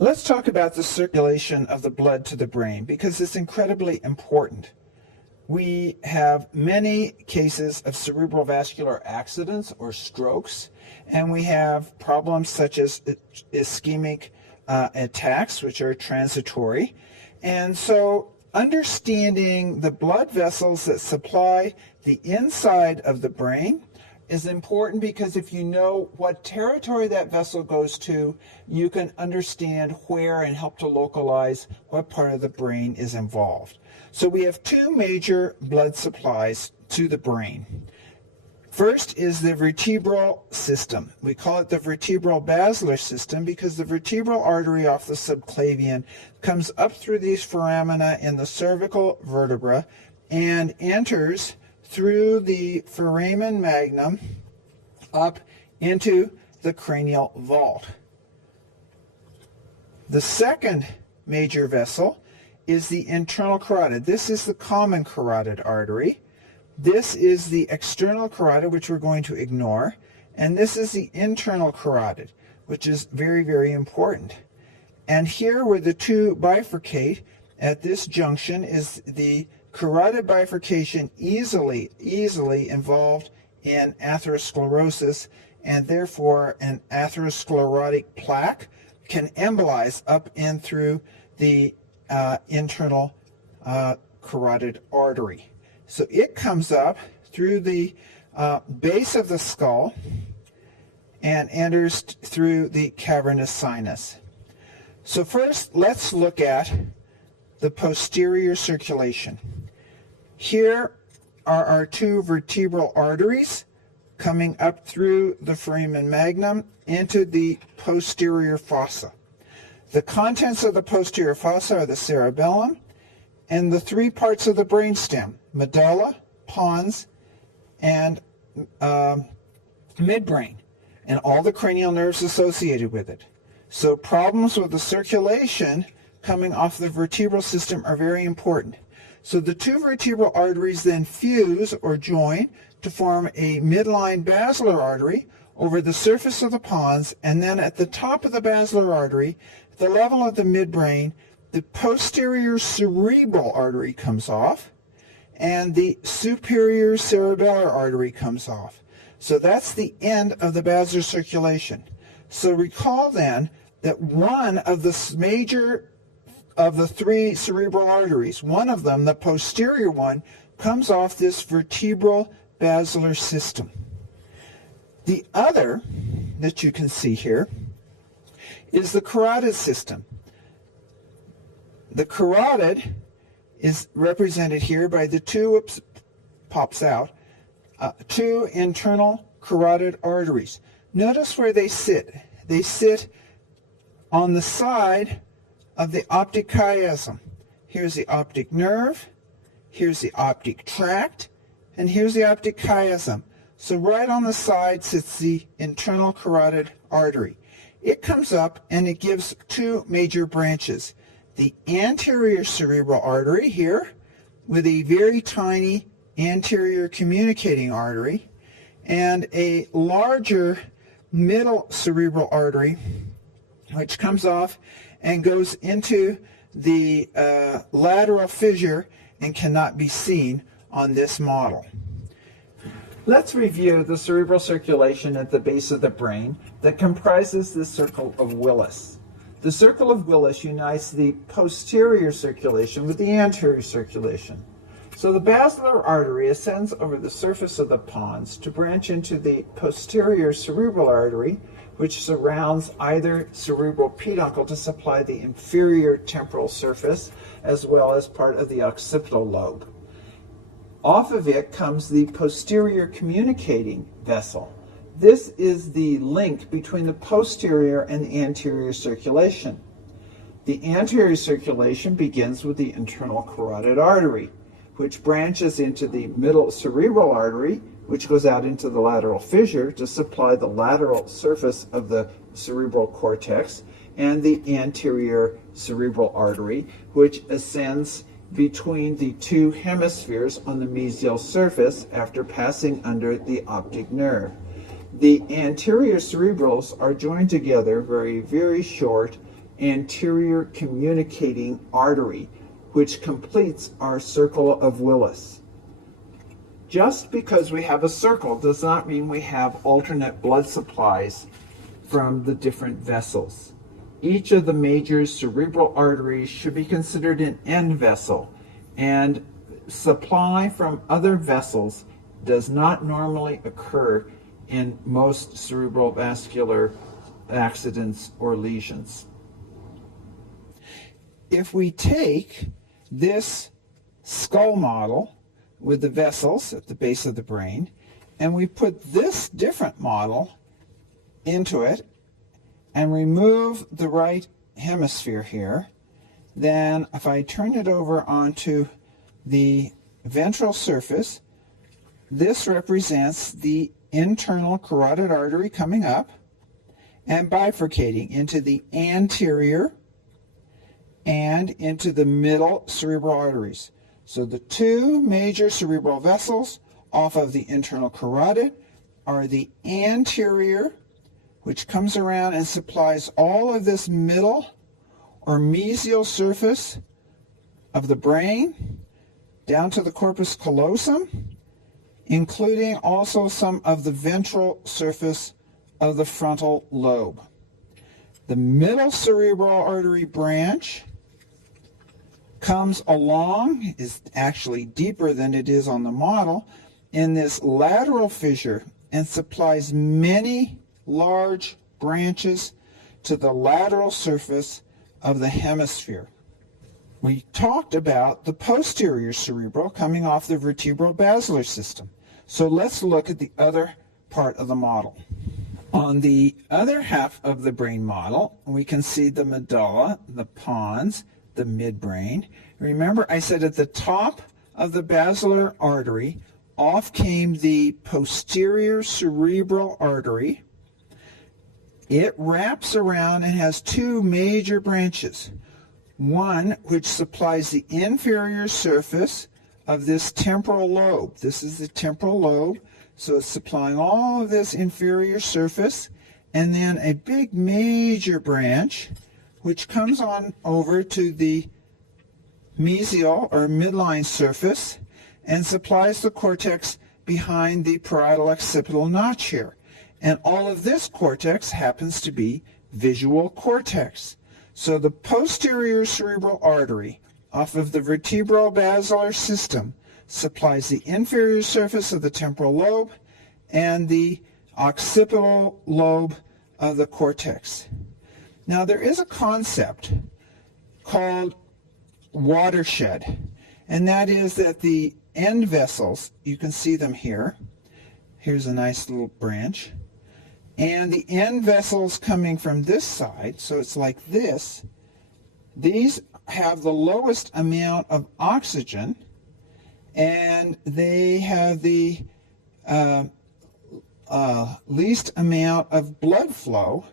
Let's talk about the circulation of the blood to the brain because it's incredibly important. We have many cases of cerebral vascular accidents or strokes, and we have problems such as ischemic attacks, which are transitory. And so understanding the blood vessels that supply the inside of the brain is important because if you know what territory that vessel goes to, you can understand where and help to localize what part of the brain is involved. So we have two major blood supplies to the brain. First is the vertebral system. We call it the vertebral basilar system because the vertebral artery off the subclavian comes up through these foramina in the cervical vertebra and enters through the foramen magnum up into the cranial vault. The second major vessel is the internal carotid. This is the common carotid artery. This is the external carotid, which we're going to ignore. And this is the internal carotid, which is very, very important. And here where the two bifurcate at this junction is the carotid bifurcation easily involved in atherosclerosis, and therefore an atherosclerotic plaque can embolize up in through the internal carotid artery. So it comes up through the base of the skull and enters through the cavernous sinus. So first, let's look at the posterior circulation. Here are our two vertebral arteries coming up through the foramen magnum into the posterior fossa. The contents of the posterior fossa are the cerebellum and the three parts of the brainstem, medulla, pons, and midbrain, and all the cranial nerves associated with it. So problems with the circulation coming off the vertebral system are very important. So the two vertebral arteries then fuse or join to form a midline basilar artery over the surface of the pons, and then at the top of the basilar artery, at the level of the midbrain, the posterior cerebral artery comes off and the superior cerebellar artery comes off. So that's the end of the basilar circulation. So recall then that one of the major of the three cerebral arteries, one of them, the posterior one, comes off this vertebral basilar system. The other that you can see here is the carotid system. The carotid is represented here by the two, two internal carotid arteries. Notice where they sit. They sit on the side of the optic chiasm. Here's the optic nerve, here's the optic tract, and here's the optic chiasm. So right on the side sits the internal carotid artery. It comes up and it gives two major branches. The anterior cerebral artery here with a very tiny anterior communicating artery and a larger middle cerebral artery which comes off and goes into the lateral fissure and cannot be seen on this model. Let's review the cerebral circulation at the base of the brain that comprises the circle of Willis. The circle of Willis unites the posterior circulation with the anterior circulation. So the basilar artery ascends over the surface of the pons to branch into the posterior cerebral artery, which surrounds either cerebral peduncle to supply the inferior temporal surface, as well as part of the occipital lobe. Off of it comes the posterior communicating vessel. This is the link between the posterior and the anterior circulation. The anterior circulation begins with the internal carotid artery, which branches into the middle cerebral artery, which goes out into the lateral fissure to supply the lateral surface of the cerebral cortex, and the anterior cerebral artery, which ascends between the two hemispheres on the mesial surface after passing under the optic nerve. The anterior cerebrals are joined together very, very short anterior communicating artery, which completes our circle of Willis. Just because we have a circle does not mean we have alternate blood supplies from the different vessels. Each of the major cerebral arteries should be considered an end vessel, and supply from other vessels does not normally occur in most cerebral vascular accidents or lesions. If we take this skull model with the vessels at the base of the brain, and we put this different model into it, and remove the right hemisphere here, then if I turn it over onto the ventral surface, this represents the internal carotid artery coming up and bifurcating into the anterior and into the middle cerebral arteries. So the two major cerebral vessels off of the internal carotid are the anterior, which comes around and supplies all of this middle or mesial surface of the brain down to the corpus callosum, including also some of the ventral surface of the frontal lobe. The middle cerebral artery branch comes along, is actually deeper than it is on the model, in this lateral fissure and supplies many large branches to the lateral surface of the hemisphere. We talked about the posterior cerebral coming off the vertebro-basilar system. So let's look at the other part of the model. On the other half of the brain model, we can see the medulla, the pons, the midbrain. Remember, I said at the top of the basilar artery, off came the posterior cerebral artery. It wraps around and has two major branches. One which supplies the inferior surface of this temporal lobe. This is the temporal lobe, so it's supplying all of this inferior surface, and then a big major branch which comes on over to the mesial or midline surface and supplies the cortex behind the parietal occipital notch here. And all of this cortex happens to be visual cortex. So the posterior cerebral artery off of the vertebro-basilar system supplies the inferior surface of the temporal lobe and the occipital lobe of the cortex. Now there is a concept called watershed, and that is that the end vessels, you can see them here. Here's a nice little branch. And the end vessels coming from this side, so it's like this, these have the lowest amount of oxygen, and they have the least amount of blood flow,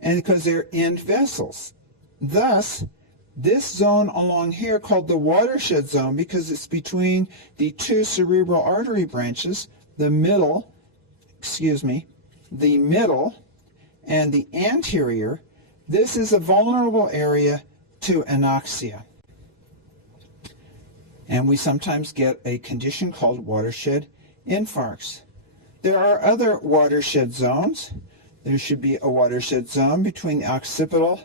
and because they're end vessels. Thus, this zone along here called the watershed zone, because it's between the two cerebral artery branches, the middle and the anterior, this is a vulnerable area to anoxia. And we sometimes get a condition called watershed infarcts. There are other watershed zones. There should be a watershed zone between the occipital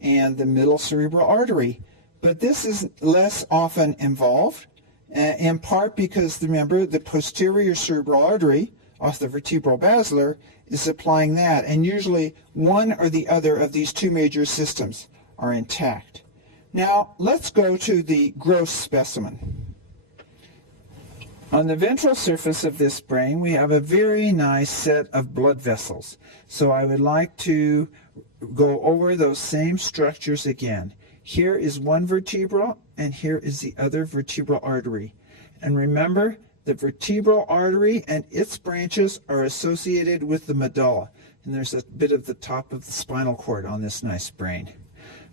and the middle cerebral artery. But this is less often involved, in part because, remember, the posterior cerebral artery off the vertebro-basilar is supplying that, and usually one or the other of these two major systems are intact. Now let's go to the gross specimen. On the ventral surface of this brain, we have a very nice set of blood vessels. So I would like to go over those same structures again. Here is one vertebra, and here is the other vertebral artery. And remember, the vertebral artery and its branches are associated with the medulla. And there's a bit of the top of the spinal cord on this nice brain.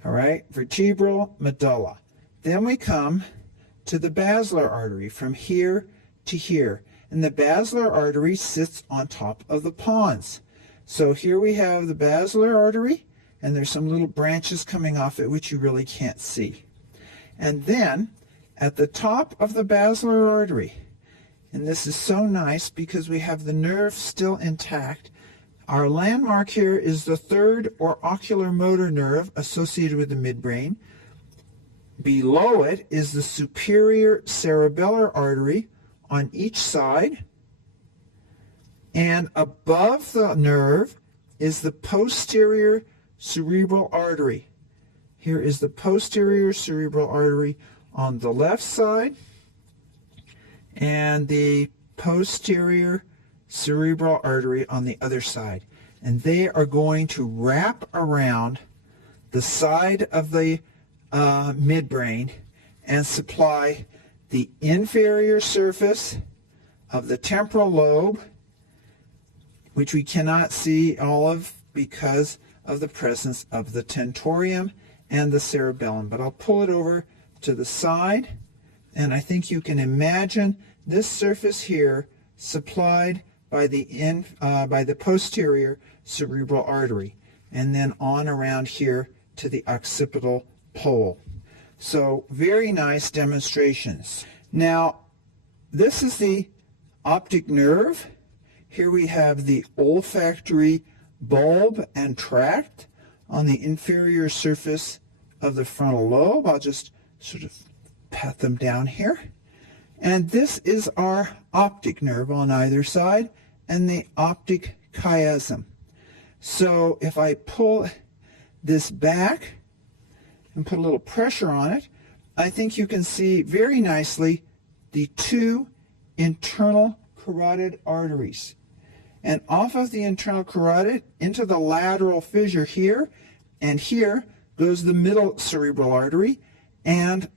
All right, vertebral medulla. Then we come to the basilar artery from here to here. And the basilar artery sits on top of the pons. So here we have the basilar artery, and there's some little branches coming off it which you really can't see. And then at the top of the basilar artery, and this is so nice because we have the nerve still intact, our landmark here is the third or ocular motor nerve associated with the midbrain. Below it is the superior cerebellar artery on each side, and above the nerve is the posterior cerebral artery. Here is the posterior cerebral artery on the left side, and the posterior cerebral artery on the other side. And they are going to wrap around the side of the midbrain and supply the inferior surface of the temporal lobe, which we cannot see all of because of the presence of the tentorium and the cerebellum. But I'll pull it over to the side, and I think you can imagine this surface here supplied by the posterior cerebral artery, and then on around here to the occipital pole. So very nice demonstrations. Now, this is the optic nerve. Here we have the olfactory bulb and tract on the inferior surface of the frontal lobe. I'll just sort of pat them down here. And this is our optic nerve on either side, and the optic chiasm. So if I pull this back and put a little pressure on it, I think you can see very nicely the two internal carotid arteries. And off of the internal carotid into the lateral fissure here, and here goes the middle cerebral artery, and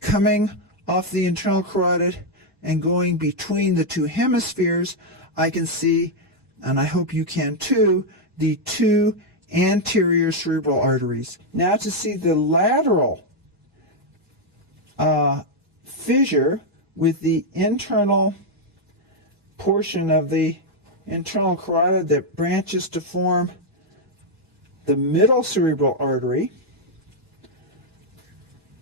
coming off the internal carotid and going between the two hemispheres, I can see, and I hope you can too, the two anterior cerebral arteries. Now to see the lateral fissure with the internal portion of the internal carotid that branches to form the middle cerebral artery.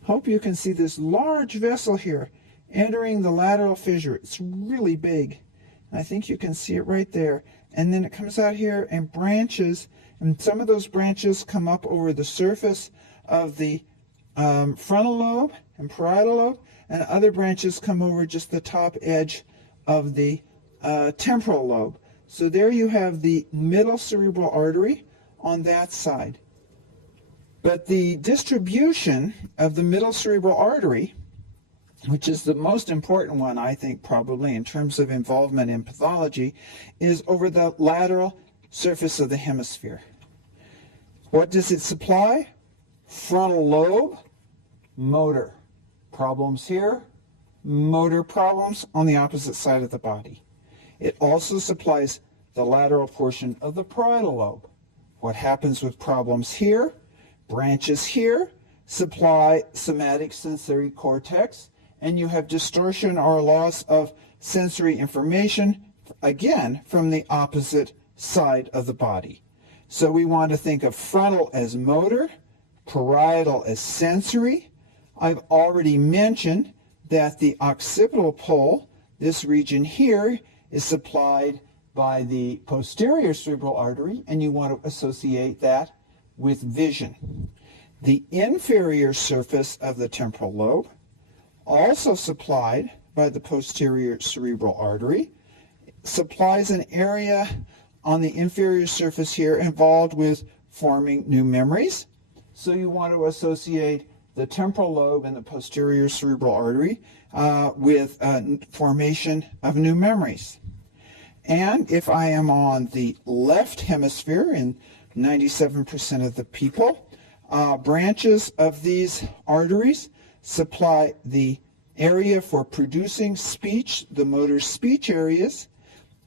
Hope you can see this large vessel here entering the lateral fissure. It's really big. I think you can see it right there. And then it comes out here and branches, and some of those branches come up over the surface of the frontal lobe and parietal lobe, and other branches come over just the top edge of the temporal lobe. So there you have the middle cerebral artery on that side. But the distribution of the middle cerebral artery, which is the most important one, I think, probably in terms of involvement in pathology, is over the lateral surface of the hemisphere. What does it supply? Frontal lobe, motor problems here, motor problems on the opposite side of the body. It also supplies the lateral portion of the parietal lobe. What happens with problems here? Branches here supply somatic sensory cortex, and you have distortion or loss of sensory information, again, from the opposite side of the body. So we want to think of frontal as motor, parietal as sensory. I've already mentioned that the occipital pole, this region here, is supplied by the posterior cerebral artery, and you want to associate that with vision. The inferior surface of the temporal lobe, also supplied by the posterior cerebral artery, supplies an area on the inferior surface here involved with forming new memories. So you want to associate the temporal lobe and the posterior cerebral artery with formation of new memories. And if I am on the left hemisphere, in 97% of the people, branches of these arteries supply the area for producing speech, the motor speech areas,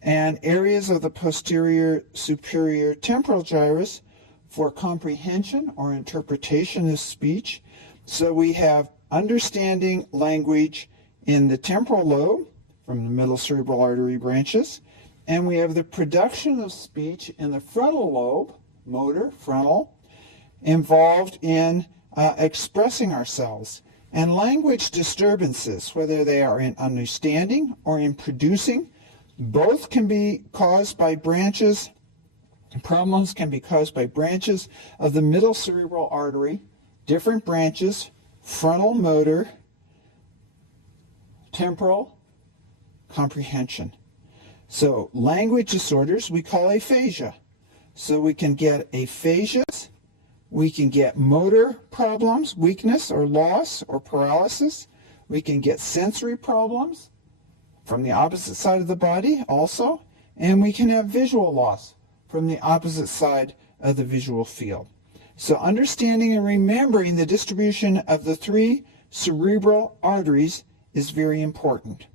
and areas of the posterior superior temporal gyrus for comprehension or interpretation of speech. So we have understanding language in the temporal lobe from the middle cerebral artery branches, and we have the production of speech in the frontal lobe motor, frontal, involved in expressing ourselves. And language disturbances, whether they are in understanding or in producing, both can be caused by branches. Problems can be caused by branches of the middle cerebral artery, different branches, frontal motor, temporal, comprehension. So language disorders we call aphasia. So we can get aphasias, we can get motor problems, weakness or loss or paralysis. We can get sensory problems from the opposite side of the body also. And we can have visual loss from the opposite side of the visual field. So understanding and remembering the distribution of the three cerebral arteries is very important.